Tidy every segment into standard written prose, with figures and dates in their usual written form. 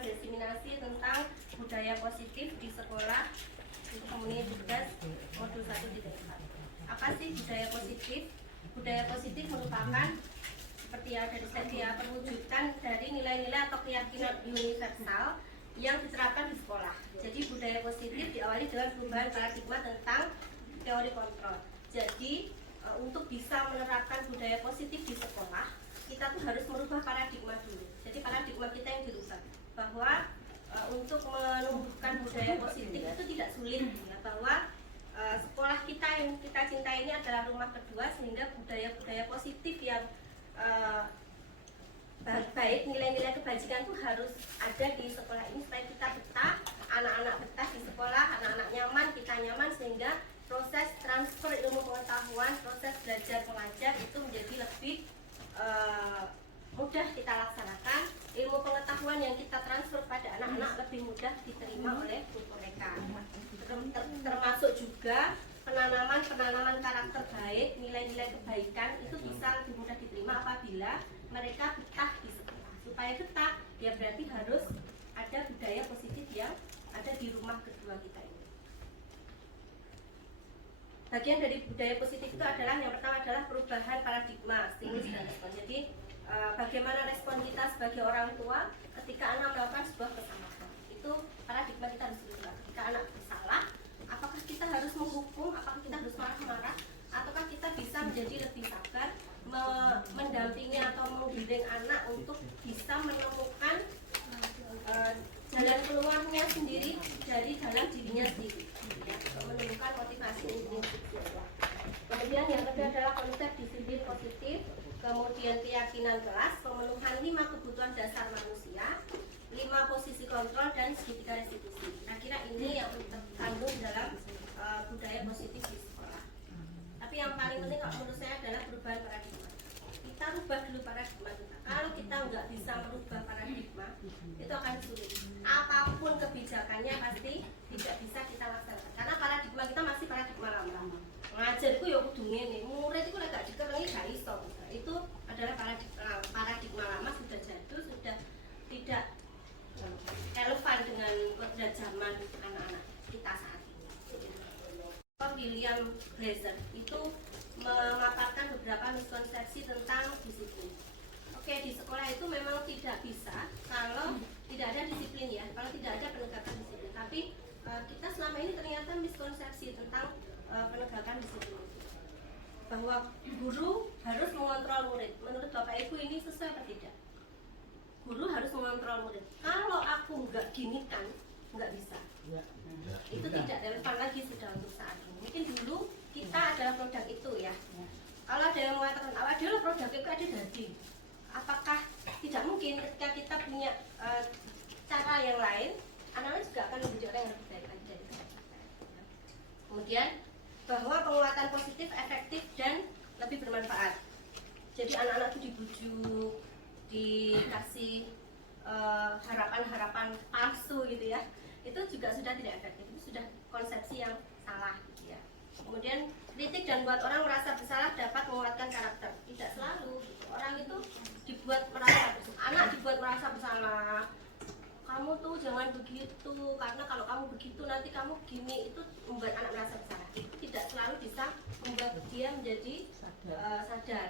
mendiseminasi tentang budaya positif di sekolah untuk memenuhi tugas modul 1.4. Apa sih budaya positif? Budaya positif merupakan seperti yang ada di slide ya, perwujudan dari nilai-nilai atau keyakinan universal yang diterapkan di sekolah. Jadi budaya positif diawali dengan perubahan paradigma tentang teori kontrol. Jadi untuk bisa menerapkan budaya positif di sekolah, kita tuh harus merubah paradigma dulu. Jadi paradigma kita yang dirubah, bahwa untuk menumbuhkan budaya positif itu tidak sulit, ya, bahwa sekolah kita yang kita cintai ini adalah rumah kedua, sehingga budaya-budaya positif yang baik, nilai-nilai kebajikan itu harus ada di sekolah ini supaya kita betah, anak-anak betah di sekolah, anak-anak nyaman, kita nyaman, sehingga proses transfer ilmu pengetahuan, proses belajar mengajar itu menjadi lebih mudah kita laksanakan. Ilmu pengetahuan yang kita transfer pada anak-anak lebih mudah diterima oleh guru mereka. Termasuk juga penanaman karakter baik, nilai-nilai kebaikan itu bisa lebih mudah diterima apabila mereka betah di sekolah. Supaya betah, ya berarti harus ada budaya positif yang ada di rumah kedua kita ini. Bagian dari budaya positif itu adalah, yang pertama adalah perubahan paradigma, stimulus dan respon. Jadi bagaimana respon kita sebagai orang tua ketika anak melakukan sebuah kesalahan. Itu paradigma kita harus berubah. Ketika anak bersalah, apakah kita harus menghukum, apakah kita harus marah-marah, ataukah kita bisa menjadi lebih sabar, mendampingi atau menggiring anak untuk bisa menemukan jalan keluarnya sendiri dari dalam dirinya sendiri, ya, menemukan motivasi intrinsik. Kemudian yang kedua adalah konsep disiplin positif, kemudian keyakinan kelas, pemenuhan 5 kebutuhan dasar manusia, 5 posisi kontrol, dan segitiga restitusi. Kira-kira ini yang terkandung dalam budaya positif di sekolah. Tapi yang paling penting kalau menurut saya adalah perubahan paradigma. Kita rubah dulu paradigma kita. Kalau kita nggak bisa merubah paradigma, itu akan sulit. Apapun kebijakannya pasti tidak bisa kita laksanakan. Karena paradigma kita masih paradigma lama. Ngajar itu ya kudu ngene, murid itu lek gak dikerengi gak iso. Itu adalah paradigma lama, sudah jadul, sudah tidak relevan dengan zaman anak-anak kita saat ini. William Glaser itu memaparkan beberapa miskonsepsi tentang disiplin. Oke, di sekolah itu memang tidak bisa kalau tidak ada disiplin, ya, kalau tidak ada penegakan disiplin. Tapi kita selama ini ternyata miskonsepsi tentang penegakan disiplin, bahwa guru harus mengontrol murid. Menurut Bapak Ibu ini sesuai atau tidak? Guru harus mengontrol murid. Kalau aku nggak gini kan, nggak bisa. Itu tidak relevan lagi sudah untuk saat ini. Mungkin dulu kita adalah produk itu, ya. Kalau ada yang mengatakan awal dulu produk itu ada daging, apakah tidak mungkin ketika kita punya cara yang lain, anak-anak juga akan menjadi orang yang lebih baik lagi dari kita. Kemudian bahwa penguatan positif, efektif, dan lebih bermanfaat. Jadi anak-anak itu dibujuk, dikasih harapan-harapan palsu gitu, ya. Itu juga sudah tidak efektif, itu sudah konsepsi yang salah gitu, ya. Kemudian kritik dan buat orang merasa bersalah dapat menguatkan karakter. Tidak selalu gitu. Orang itu dibuat merasa bersalah, anak dibuat merasa bersalah. Kamu tuh jangan begitu, karena kalau kamu begitu nanti kamu gini, itu membuat anak merasa bersalah. Itu tidak selalu bisa membuat dia menjadi sadar.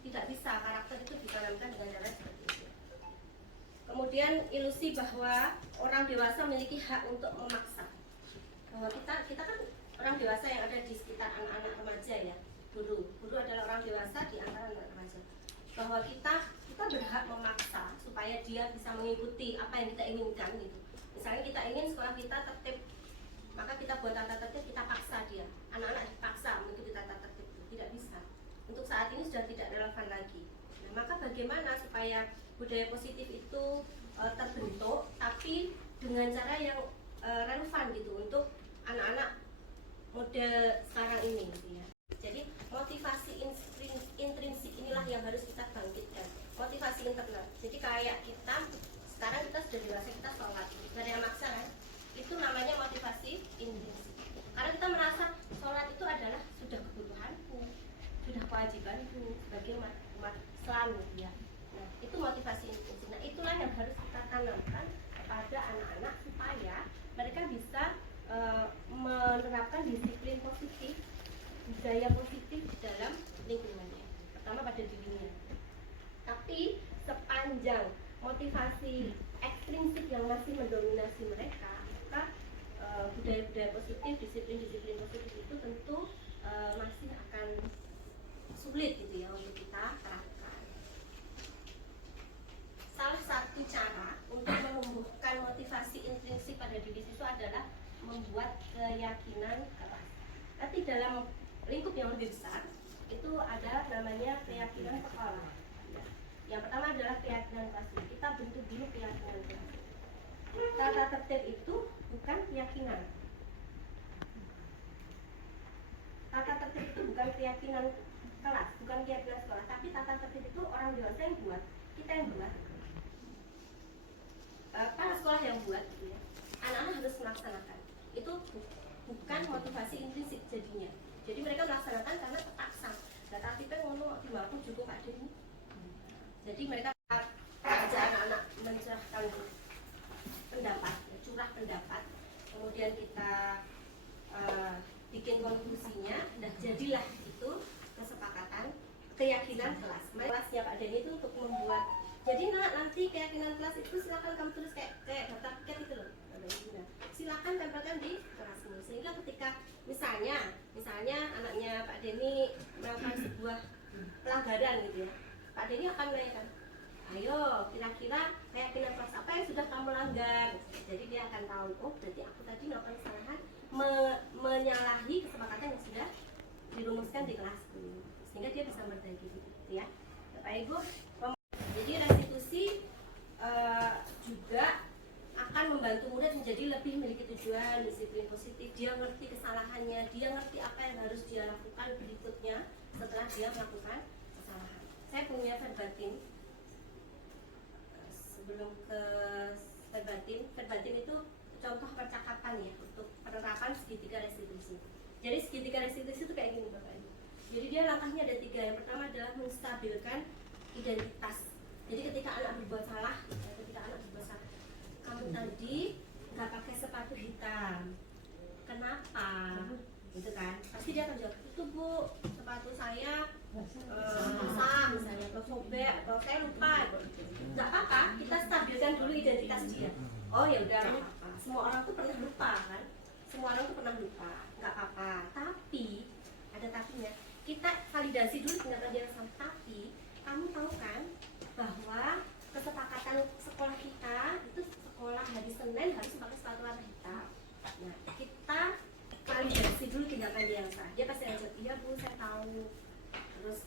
Tidak bisa, karakter itu ditanamkan dengan cara seperti itu. Kemudian ilusi bahwa orang dewasa memiliki hak untuk memaksa. Bahwa kita kan orang dewasa yang ada di sekitar anak-anak remaja, ya. Guru adalah orang dewasa di antara anak remaja. Bahwa kita berhak memaksa supaya dia bisa mengikuti apa yang kita inginkan gitu. Misalnya kita ingin sekolah kita tertib, maka kita buat tata tertib, kita paksa dia. Anak-anak dipaksa mengikuti tata tertib itu tidak bisa. Untuk saat ini sudah tidak relevan lagi. Nah, maka bagaimana supaya budaya positif itu terbentuk, tapi dengan cara yang relevan gitu untuk anak-anak model sekarang ini, gitu, ya. Jadi motivasi intrinsik inilah yang harus kita bangkitkan, motivasi internal. Jadi kayak kita sekarang kita sudah dewasa, kita sholat, gak ada yang maksa kan? Itu namanya motivasi intrinsik. Karena kita merasa sholat itu adalah sudah kebutuhanku, sudah kewajibanku sebagai umat Islam, ya. Nah, itu motivasi intrinsik. Nah, itulah yang harus kita tanamkan kepada anak-anak supaya mereka bisa menerapkan disiplin positif, budaya positif dalam lingkungannya, pertama pada dirinya. Tapi sepanjang motivasi ekstrinsik yang masih mendominasi mereka, maka budaya-budaya positif, disiplin-disiplin positif itu tentu masih akan sulit gitu ya untuk kita terapkan. Salah satu cara untuk menumbuhkan motivasi intrinsik pada diri siswa adalah membuat keyakinan kelas. Nanti dalam lingkup yang lebih besar itu ada namanya keyakinan sekolah. Yang pertama adalah keyakinan kelas. Kita bentuk dulu keyakinan kelas. Tata tertib itu bukan keyakinan. Tata tertib itu bukan keyakinan kelas, bukan keyakinan sekolah, tapi tata tertib itu orang dewasa yang buat, kita yang buat. Para sekolah yang buat, gitu ya. Anak-anak harus melaksanakan. Itu bukan motivasi intrinsik jadinya. Jadi mereka melaksanakan karena terpaksa. Nah, tapi kan ngono di aku cukup ada ini. Jadi mereka ajak anak-anak mencurahkan pendapat, curah pendapat. Kemudian kita bikin konklusinya, dan jadilah itu kesepakatan keyakinan kelas. Kelasnya Pak Denny itu untuk membuat. Jadi nanti keyakinan kelas itu silakan kamu tulis kayak daftar tiket itu loh. Silakan tempelkan di kelasmu. Sehingga ketika misalnya anaknya Pak Denny melakukan sebuah pelanggaran gitu ya, Pak Denny akan menanyakan, ayo kira-kira keyakinan kelas apa yang sudah kamu langgar. Jadi dia akan tahu, oh berarti aku tadi melakukan kesalahan, menyalahi kesepakatan yang sudah dirumuskan di kelasku, sehingga dia bisa memperbaiki gitu ya. Bapak Ibu, jadi restitusi juga akan membantu murid menjadi lebih memiliki tujuan, disiplin positif. Dia ngerti kesalahannya, dia ngerti apa yang harus dia lakukan berikutnya setelah dia melakukan kesalahan. Saya punya verbatim. Sebelum ke verbatim itu contoh percakapan ya untuk penerapan segitiga restitusi. Jadi segitiga restitusi itu kayak gini Bapak Ibu. Jadi dia langkahnya ada 3. Yang pertama adalah menstabilkan identitas. Jadi ketika anak berbuat salah, kamu tadi nggak pakai sepatu hitam, kenapa? Gitu kan? Pasti dia akan jawab, itu Bu, sepatu saya rusak misalnya, atau sobek, atau saya lupa. Nggak apa-apa, kita stabilkan dulu identitas dia. Oh ya udah, nggak apa-apa. Semua orang tuh pernah lupa kan? Semua orang tuh pernah lupa, nggak apa-apa. Tapi ada tapinya. Kita validasi dulu tindakan dia sama. Tapi kamu tahu kan bahwa kesepakatan sekolah kita itu sekolah hari Senin harus pakai sepatu warna hitam. Nah, kita validasi dulu tindakan dia yang salah. Dia pasti akan jawab, iya Bu, saya tahu. Terus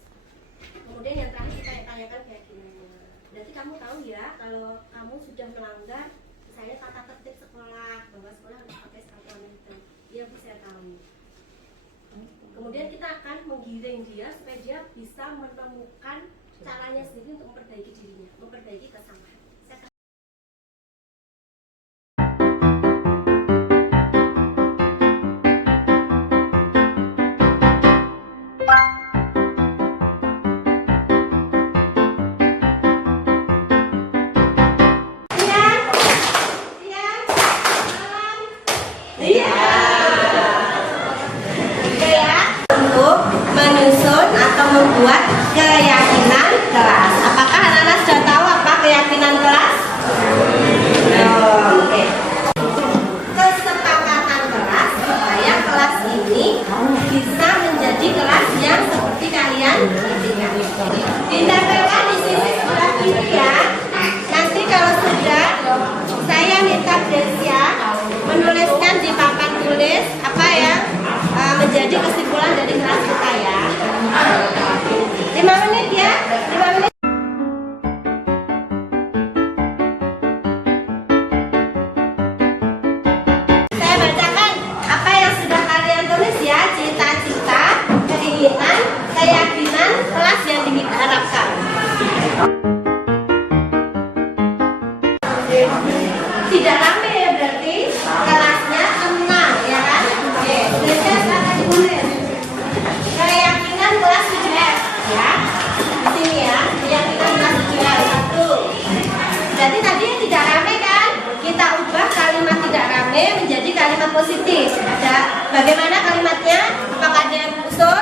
kemudian yang terakhir kita tanyakan keyakinannya. Berarti kamu tahu ya kalau kamu sudah melanggar misalnya tata tertib sekolah, bahwa sekolah harus pakai sepatu warna hitam. Iya Bu, saya tahu. Kemudian kita akan menggiring dia supaya dia bisa menemukan caranya sendiri untuk memperbaiki dirinya, memperbaiki kesalahan. Membuat keyakinan kelas. Apakah anak-anak sudah tahu apa keyakinan kelas? Oke. Kesepakatan kelas supaya kelas ini bisa menjadi kelas yang seperti kalian inginkan. Ditempelkan di sisi sebelah kiri ya. Nanti kalau sudah, saya minta Desia menuliskan di papan tulis apa yang menjadi kesimpulan dari kelas kita ya. 5 menit ya, 5 menit. Saya bacakan apa yang sudah kalian tulis ya, cita-cita, keinginan, keyakinan, kelas yang diharapkan. Tidak rame ya berarti, kelasnya tenang ya kan? Oke, saya akan ditulis. Keyakinan kelas 7F ya. Di sini ya, keyakinan kelas 7F 1. Jadi tadi tidak rame menjadi kalimat positif. Ada bagaimana kalimatnya? Apakah ada yang usul?